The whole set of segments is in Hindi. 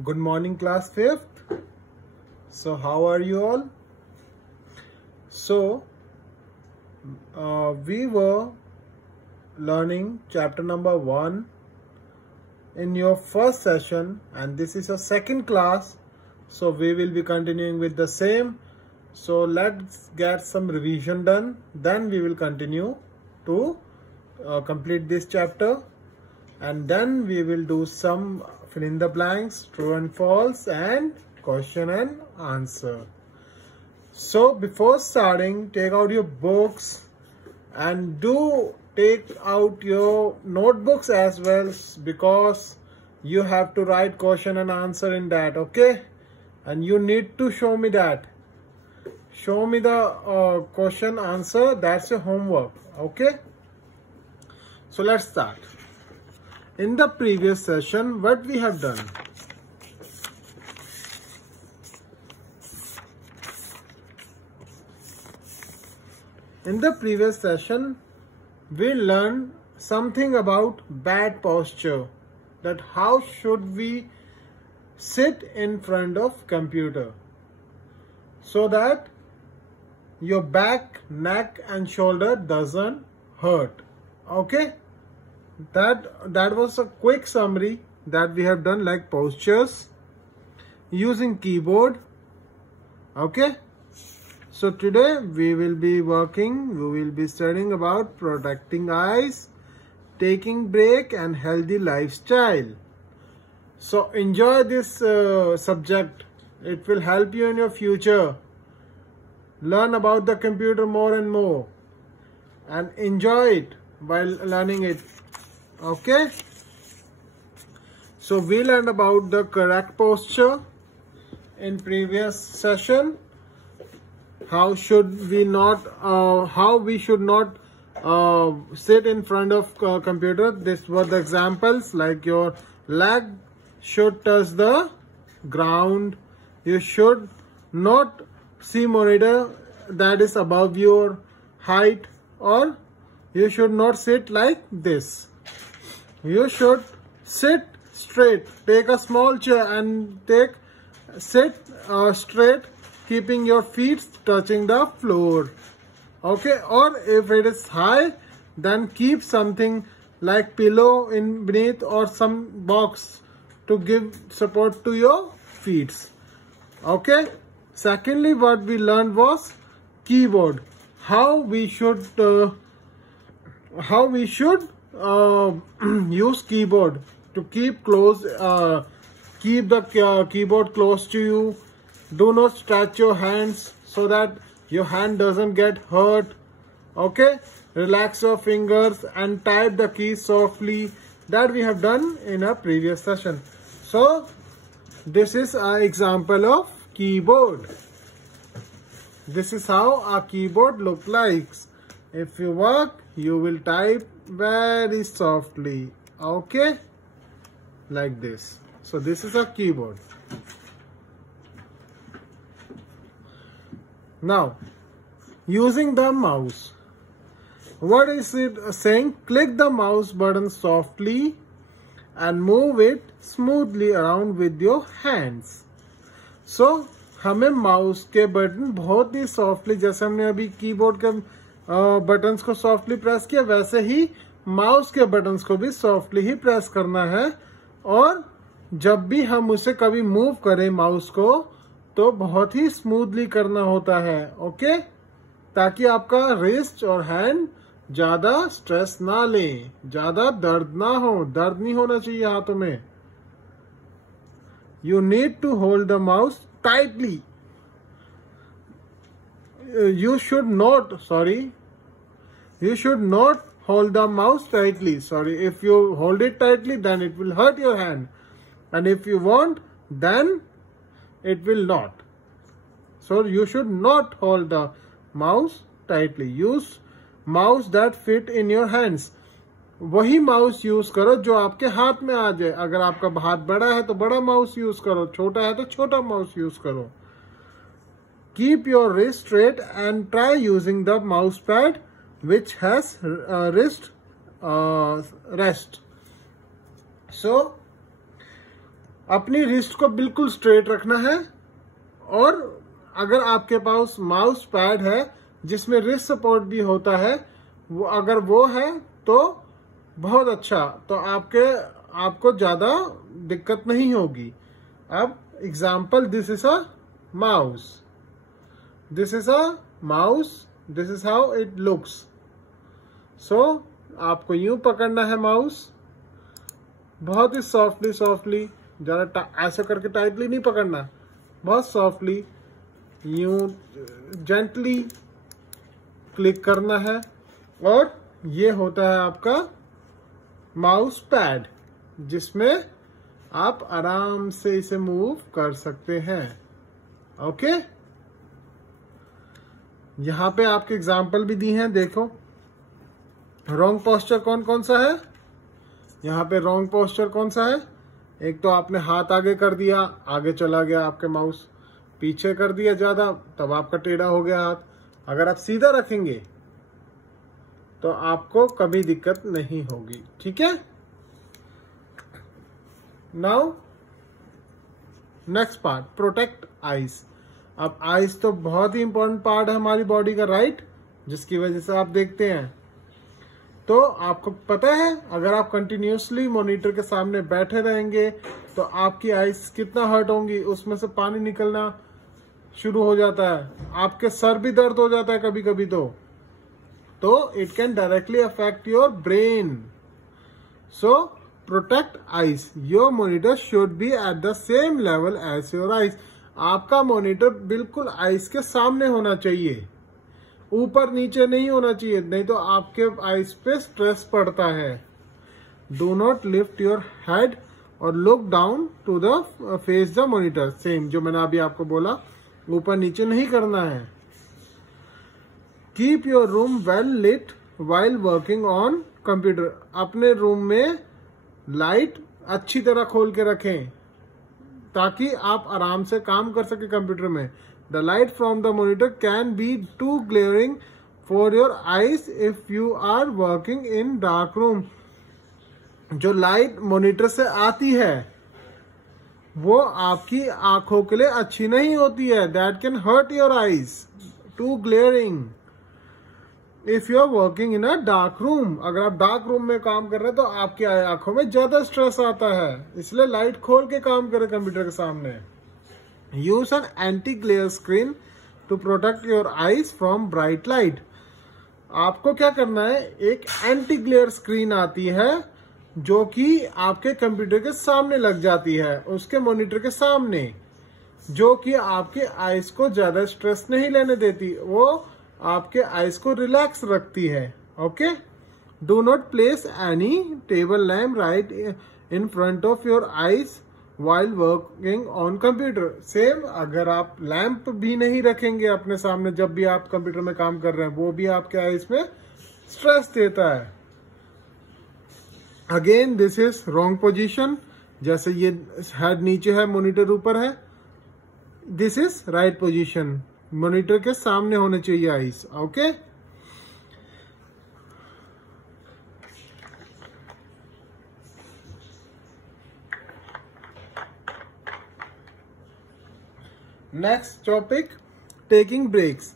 Good morning, class 5th. So how are you all? So we were learning chapter number 1 in your first session, and this is your second class, so we will be continuing with the same. So let's get some revision done, then we will continue to complete this chapter, and then we will do some fill in the blanks, true and false, and question and answer. So before starting, take out your books and do take out your notebooks as well, because you have to write question and answer in that, okay? And you need to show me that. Show me the question answer. That's your homework, okay? So let's start. In the previous session, what we have done? In the previous session, we learned something about bad posture, that how should we sit in front of computer so that your back, neck and shoulder doesn't hurt, okay? That was a quick summary that we have done, like postures, using keyboard, okay? So today we will be studying about protecting eyes, taking break and healthy lifestyle. So enjoy this subject. It will help you in your future. Learn about the computer more and more, and enjoy it while learning it, okay? So we learned about the correct posture in previous session. How we should not sit in front of computer. This were the examples, like your leg should touch the ground. You should not see monitor that is above your height, or you should not sit like this. You should sit straight. Take a small chair and sit straight, keeping your feet touching the floor, okay? Or if it is high, then keep something like pillow in beneath or some box to give support to your feet, okay? Secondly, what we learned was keyboard, how we should use keyboard to keep the keyboard close to you. Do not stretch your hands so that your hand doesn't get hurt, okay? Relax your fingers and type the keys softly. That we have done in a previous session. So this is an example of keyboard. This is how a keyboard looks like. If you work, you will type very softly, okay? Like this. So this is a keyboard. Now, using the mouse. What is it saying? Click the mouse button softly and move it smoothly around with your hands. So, हमें माउस के बटन बहुत ही सॉफ्टली, जैसे हमने अभी कीबोर्ड के बटन्स को सॉफ्टली प्रेस किया, वैसे ही माउस के बटन्स को भी सॉफ्टली ही प्रेस करना है। और जब भी हम उसे कभी मूव करें माउस को, तो बहुत ही स्मूथली करना होता है, ओके? ताकि आपका रिस्ट और हैंड ज्यादा स्ट्रेस ना ले, ज्यादा दर्द ना हो, दर्द नहीं होना चाहिए हाथों में। You need to hold the mouse tightly. You should not hold the mouse tightly. If you hold it tightly, then it will hurt your hand. And if you want, then it will not. So you should not hold the mouse tightly. Use mouse that fit in your hands. वही माउस यूज करो जो आपके हाथ में आ जाए. अगर आपका हाथ बड़ा है तो बड़ा माउस यूज करो, छोटा है तो छोटा माउस यूज करो. Keep your wrist straight and try using the mouse pad which has rest. So अपनी रिस्ट को बिल्कुल स्ट्रेट रखना है, और अगर आपके पास माउस पैड है जिसमें रिस्ट सपोर्ट भी होता है, वो अगर वो है तो बहुत अच्छा, तो आपको ज्यादा दिक्कत नहीं होगी। अब example, this is a mouse, this is a mouse, this is how it looks. So आपको यूं पकड़ना है माउस, बहुत ही सॉफ्टली, ज्यादा ऐसे करके टाइटली नहीं पकड़ना, बहुत सॉफ्टली यूं जेंटली क्लिक करना है, और ये होता है आपका माउस पैड, जिसमें आप आराम से इसे मूव कर सकते हैं। ओके, यहां पे आपके एग्जाम्पल भी दी हैं, देखो। रॉन्ग पोस्चर कौन कौन सा है? यहाँ पे रॉन्ग पोस्चर कौन सा है? एक तो आपने हाथ आगे कर दिया, आगे चला गया आपके माउस, पीछे कर दिया ज्यादा, तब आपका टेढ़ा हो गया हाथ। अगर आप सीधा रखेंगे तो आपको कभी दिक्कत नहीं होगी, ठीक है। Now next part, protect eyes. अब आईज तो बहुत ही इंपॉर्टेंट पार्ट है हमारी बॉडी का, राइट, जिसकी वजह से आप देखते हैं। तो आपको पता है, अगर आप कंटिन्यूसली मॉनिटर के सामने बैठे रहेंगे तो आपकी आईज कितना हर्ट होंगी, उसमें से पानी निकलना शुरू हो जाता है, आपके सर भी दर्द हो जाता है कभी कभी। तो it can directly affect your brain. So protect eyes, your monitor should be at the same level as your eyes. आपका मॉनिटर बिल्कुल आईज के सामने होना चाहिए, ऊपर नीचे नहीं होना चाहिए, नहीं तो आपके आईज पे स्ट्रेस पड़ता है। Do not lift your head और look down to the face the monitor, same जो मैंने अभी आपको बोला, ऊपर नीचे नहीं करना है। Keep your room well lit while working on computer. अपने रूम में लाइट अच्छी तरह खोल के रखें ताकि आप आराम से काम कर सके कंप्यूटर में। The light from the monitor can be too glaring for your eyes if you are working in dark room. जो लाइट मॉनिटर से आती है वो आपकी आंखों के लिए अच्छी नहीं होती है। That can hurt your eyes. Too glaring. If you are working in a dark room, अगर आप डार्क रूम में काम कर रहे हैं तो आपकी आंखों में ज्यादा स्ट्रेस आता है, इसलिए लाइट खोल के काम करें कंप्यूटर के सामने। Use an anti-glare screen to protect your eyes from bright light. आपको क्या करना है, एक एंटी ग्लेयर स्क्रीन आती है जो कि आपके कंप्यूटर के सामने लग जाती है, उसके मॉनिटर के सामने, जो कि आपके आईज को ज्यादा स्ट्रेस नहीं लेने देती, वो आपके आईज को रिलैक्स रखती है। Okay, do not place any table lamp right in front of your eyes while working on computer. Same, अगर आप लैंप भी नहीं रखेंगे अपने सामने जब भी आप कंप्यूटर में काम कर रहे हैं, वो भी आपके आईज में स्ट्रेस देता है। Again this is wrong position, जैसे ये हेड नीचे है, मॉनिटर ऊपर है, this is right position, monitor के सामने होने चाहिए eyes. Okay, next topic, taking breaks.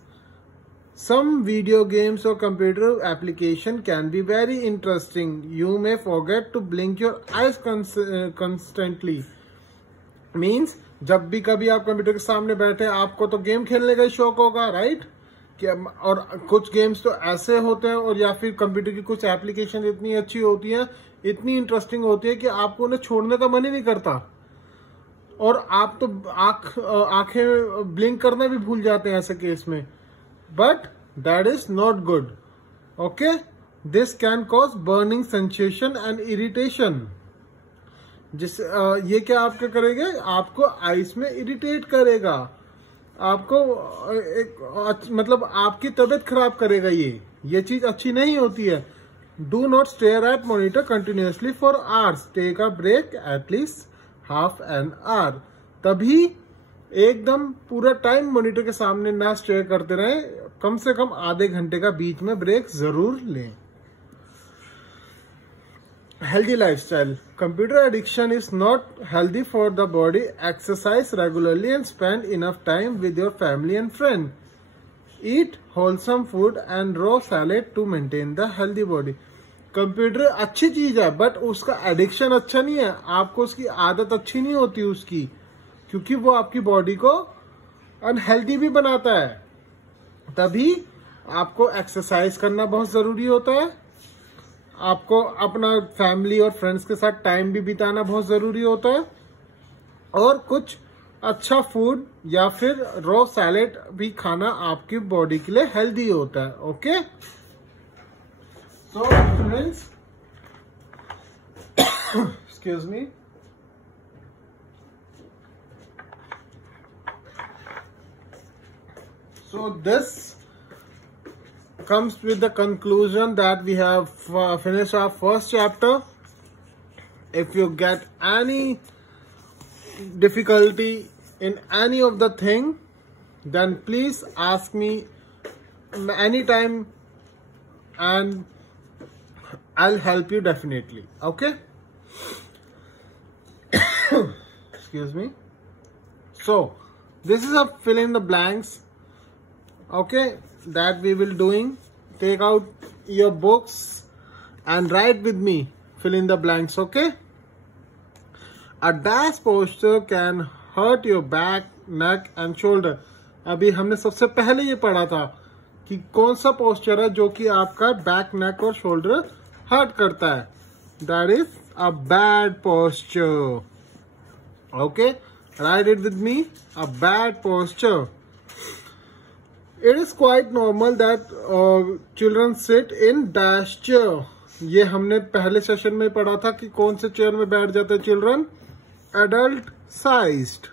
Some video games or computer application can be very interesting. You may forget to blink your eyes constantly. Means जब भी कभी आप कंप्यूटर के सामने बैठे, आपको तो गेम खेलने का ही शौक होगा, राइट? और कुछ गेम्स तो ऐसे होते हैं, और या फिर कंप्यूटर की कुछ एप्लीकेशन इतनी अच्छी होती हैं, इतनी इंटरेस्टिंग होती है कि आपको उन्हें छोड़ने का मन ही नहीं करता, और आप तो आंखें ब्लिंक करना भी भूल जाते हैं ऐसे केस में। But that is not good. Okay, this can cause burning sensation and irritation. जिस ये क्या आपके करेंगे, आपको आईज में इरिटेट करेगा, आपको मतलब आपकी तबीयत खराब करेगा। ये चीज अच्छी नहीं होती है। Do not stare at monitor continuously for hours, take a break at least half an hour. तभी एकदम पूरा टाइम मॉनिटर के सामने ना स्टेयर करते रहे, कम से कम आधे घंटे का बीच में ब्रेक जरूर लें। healthy lifestyle. Computer addiction is not healthy for the body. Exercise regularly and spend enough time with your family and friends. Eat wholesome food and raw salad to maintain the healthy body. Computer अच्छी चीज है बट उसका एडिक्शन अच्छा नहीं है. आपको उसकी आदत अच्छी नहीं होती उसकी, क्योंकि वो आपकी बॉडी को अनहेल्दी भी बनाता है. तभी आपको एक्सरसाइज करना बहुत जरूरी होता है. आपको अपना फैमिली और फ्रेंड्स के साथ टाइम भी बिताना बहुत जरूरी होता है. और कुछ अच्छा फूड या फिर रॉ सैलेड भी खाना आपकी बॉडी के लिए हेल्दी होता है. Okay, so students, excuse me, so this comes with the conclusion that we have finished our first chapter. If you get any difficulty in any of the thing, then please ask me anytime and I'll help you definitely. Okay. Excuse me. So this is a fill in the blanks. Okay, that we will doing. Take out your books and write with me. Fill in the blanks. Okay. A dash posture can hurt your back, neck and shoulder. अभी हमने सबसे पहले ये पढ़ा था कि कौन सा पोस्चर है जो कि आपका बैक, नेक और शोल्डर हर्ट करता है. That is a bad posture. Okay, write it with me. A bad posture. It is quite normal that children sit in dash chair. ये हमने पहले सेशन में पढ़ा था कि कौन से चेयर में बैठ जाते हैं children. Adult sized.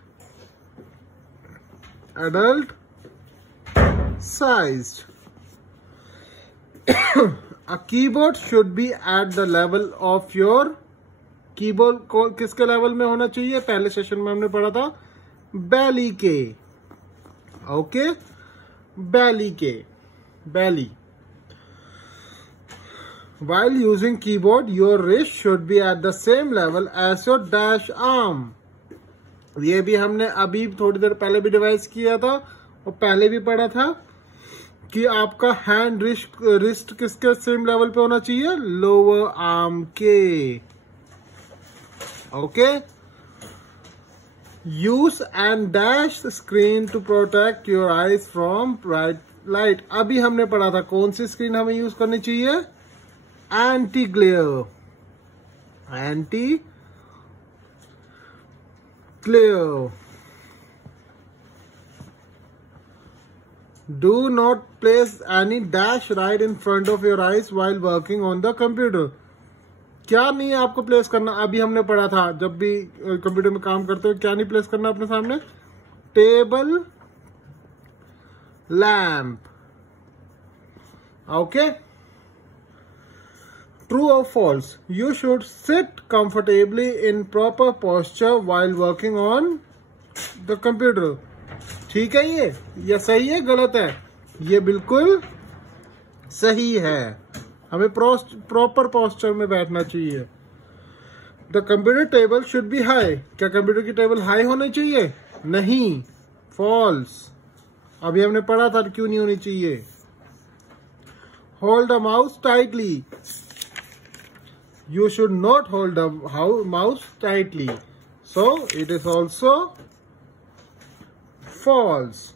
Adult sized. A keyboard should be at the level of your keyboard को किसके लेवल में होना चाहिए. पहले सेशन में हमने पढ़ा था बैली के. ओके, belly के. belly. While using keyboard, your wrist should be at the same level as your dash arm. ये भी हमने अभी थोड़ी देर पहले भी डिवाइस किया था और पहले भी पढ़ा था कि आपका हैंड रिस्ट किसके सेम लेवल पे होना चाहिए. लोअर आर्म के. Okay. Use and dash screen to protect your eyes from bright light. अभी हमने पढ़ा था कौन सी स्क्रीन हमें यूज करनी चाहिए. Anti glare. Anti glare. Do not place any dash right in front of your eyes while working on the computer. क्या नहीं है आपको प्लेस करना. अभी हमने पढ़ा था जब भी कंप्यूटर में काम करते हो क्या नहीं प्लेस करना अपने सामने. Table, lamp. ओके. ट्रू और false. You should sit comfortably in proper posture while working on the computer. ठीक है, ये सही है गलत है. ये बिल्कुल सही है. हमें प्रॉपर पोस्चर में बैठना चाहिए. The computer table should be high. क्या कंप्यूटर की टेबल हाई होनी चाहिए. नहीं, फॉल्स. अभी हमने पढ़ा था क्यों नहीं होनी चाहिए. Hold the mouse tightly. You should not hold the mouse tightly. So it is also false.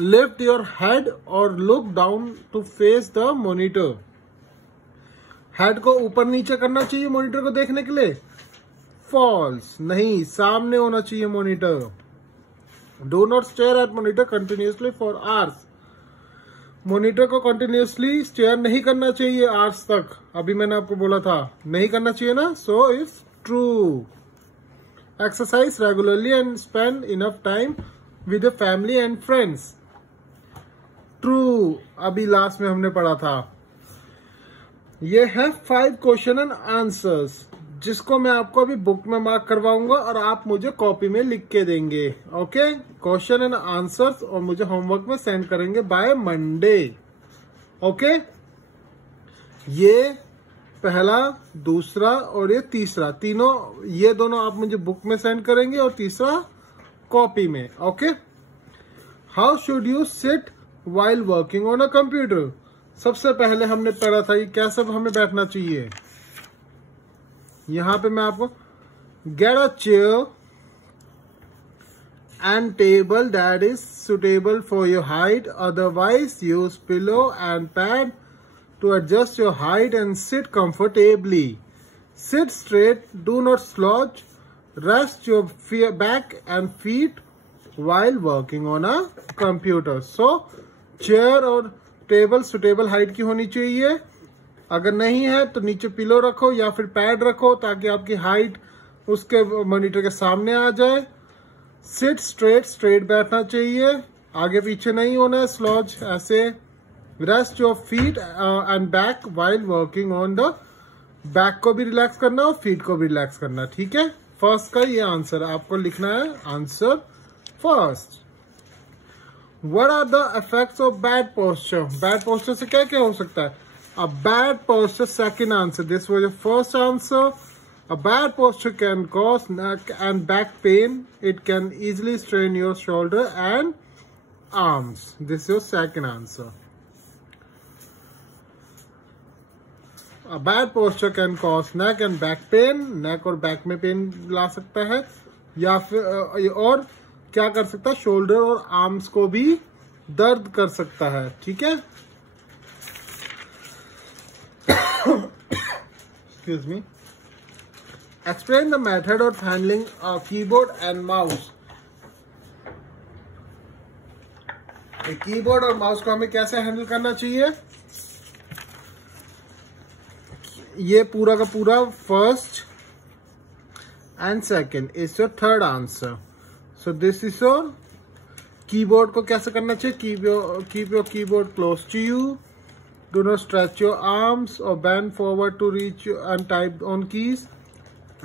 Lift your head or look down to face the monitor. Head को ऊपर नीचे करना चाहिए मॉनिटर को देखने के लिए. फॉल्स. नहीं, सामने होना चाहिए monitor. Do not stare at monitor continuously for hours. Monitor को कंटिन्यूसली स्टेयर नहीं करना चाहिए आवर्स तक. अभी मैंने आपको बोला था नहीं करना चाहिए ना. So it's true. Exercise regularly and spend enough time with the family and friends. True. अभी लास्ट में हमने पढ़ा था. ये है 5 क्वेश्चन एंड आंसर्स. जिसको मैं आपको अभी बुक में मार्क करवाऊंगा और आप मुझे कॉपी में लिख के देंगे। ओके, क्वेश्चन एंड आंसर्स, और मुझे होमवर्क में सेंड करेंगे बाय मंडे। ओके, ये पहला, दूसरा और ये तीसरा, तीनों, ये दोनों आप मुझे बुक में सेंड करेंगे और तीसरा कॉपी में। Okay, how should you sit while working on a computer. सबसे पहले हमने पढ़ा था ये कैसे हमें बैठना चाहिए। यहां पे मैं आपको get a chair and table that is suitable for your height, otherwise use pillow and pad to adjust your height and sit comfortably. Sit straight, do not slouch. Rest your back and feet while working on a computer. So, chair और टेबल सुटेबल हाइट की होनी चाहिए। अगर नहीं है तो नीचे पिलो रखो या फिर पैड रखो ताकि आपकी हाइट उसके मॉनिटर के सामने आ जाए। सिट स्ट्रेट, स्ट्रेट बैठना चाहिए, आगे पीछे नहीं होना है, स्लॉच ऐसे। Rest your feet and back while working on the, back को भी रिलैक्स करना और फीट को भी रिलैक्स करना। ठीक है, फर्स्ट का ये आंसर आपको लिखना है। Answer first, what are the effects of bad posture. Bad posture से क्या क्या हो सकता है। A bad posture, second answer, this was the first answer. A bad posture can cause neck and back pain. It can easily strain your shoulder and arms. This is your second answer. A bad posture can cause neck and back pain. neck और बैक में पेन ला सकता है, या फिर और क्या कर सकता है, शोल्डर और आर्म्स को भी दर्द कर सकता है। ठीक है, excuse me. Explain the method of handling keyboard and mouse. Keyboard और माउस को हमें कैसे हैंडल करना चाहिए। ये पूरा का पूरा first and second is your third answer. So this is your keyboard को कैसे करना चाहिए। Keep your keyboard close to you, do not stretch your arms और bend forward to reach and type on keys.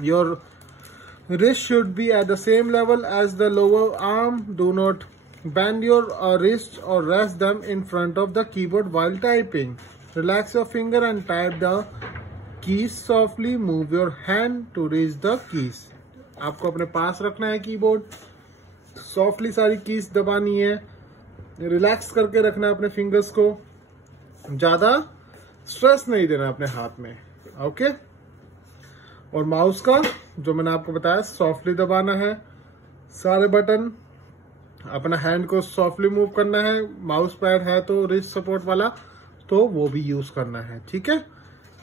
Your wrist should be at the same level as the lower arm. Do not bend your wrist or rest them in front of the keyboard while typing. Relax your finger and type the keys softly. Move your hand to reach the keys. आपको अपने पास रखना है कीबोर्ड, सॉफ्टली सारी कीज दबानी है, रिलैक्स करके रखना है अपने फिंगर्स को, ज्यादा स्ट्रेस नहीं देना अपने हाथ में। ओके, और माउस का जो मैंने आपको बताया सॉफ्टली दबाना है, सारे बटन, अपना हैंड को सॉफ्टली मूव करना है। माउस पैड है तो रिस्ट सपोर्ट वाला तो वो भी यूज करना है। ठीक है,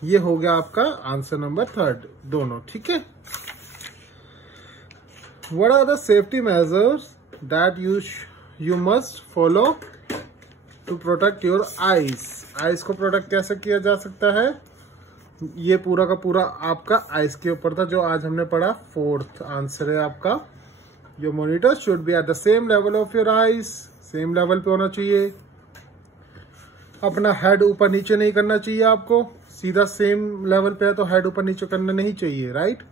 ये हो गया आपका आंसर नंबर थर्ड दोनों। ठीक है, what are the safety measures that you must follow to protect your eyes. Eyes को प्रोटेक्ट कैसे किया जा सकता है, ये पूरा का पूरा आपका आईज के ऊपर था जो आज हमने पढ़ा। फोर्थ आंसर है आपका, your monitor should be at the same level of your eyes, same level पे होना चाहिए। अपना हेड ऊपर नीचे नहीं करना चाहिए, आपको सीधा सेम लेवल पे है तो हेड ऊपर नीचे करना नहीं चाहिए। राइट,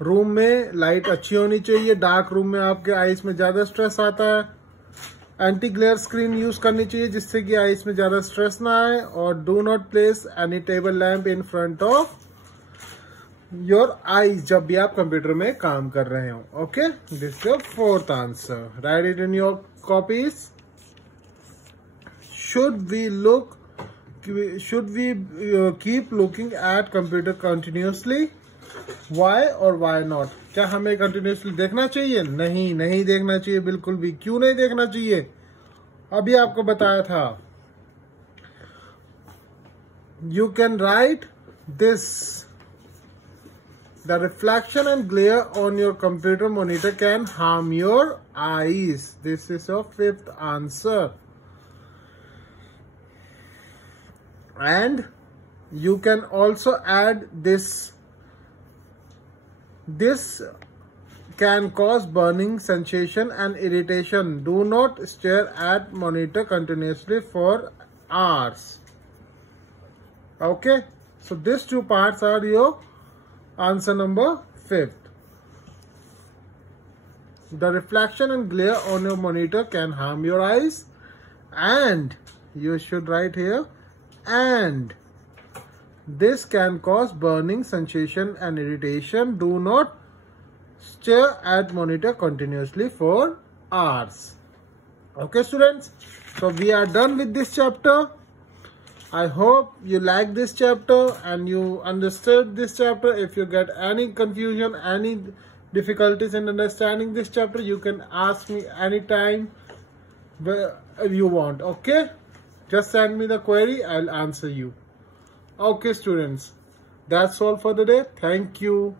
रूम में लाइट अच्छी होनी चाहिए, डार्क रूम में आपके आईज में ज्यादा स्ट्रेस आता है। एंटी ग्लेयर स्क्रीन यूज करनी चाहिए जिससे कि आईज में ज्यादा स्ट्रेस ना आए। और do not place any table lamp in front of your eyes जब भी आप कंप्यूटर में काम कर रहे हो। Okay, this is your fourth answer, write it in your copies. Should we keep looking at computer continuously, why or why not. क्या हमें कंटिन्यूसली देखना चाहिए? नहीं, नहीं देखना चाहिए बिल्कुल भी। क्यों नहीं देखना चाहिए, अभी आपको बताया था। You can write this, the reflection and glare on your computer monitor can harm your eyes. This is your fifth answer. And you can also add this can cause burning sensation and irritation. Do not stare at monitor continuously for hours. Okay, so these two parts are your Answer number 5th. The reflection and glare on your monitor can harm your eyes, and you should write here, and this can cause burning sensation and irritation. Do not stare at monitor continuously for hours. Okay students, so we are done with this chapter. I hope you like this chapter and you understood this chapter. If you get any confusion, any difficulties in understanding this chapter, you can ask me anytime you want. Okay, just send me the query, I'll answer you. Okay students, that's all for the day. Thank you.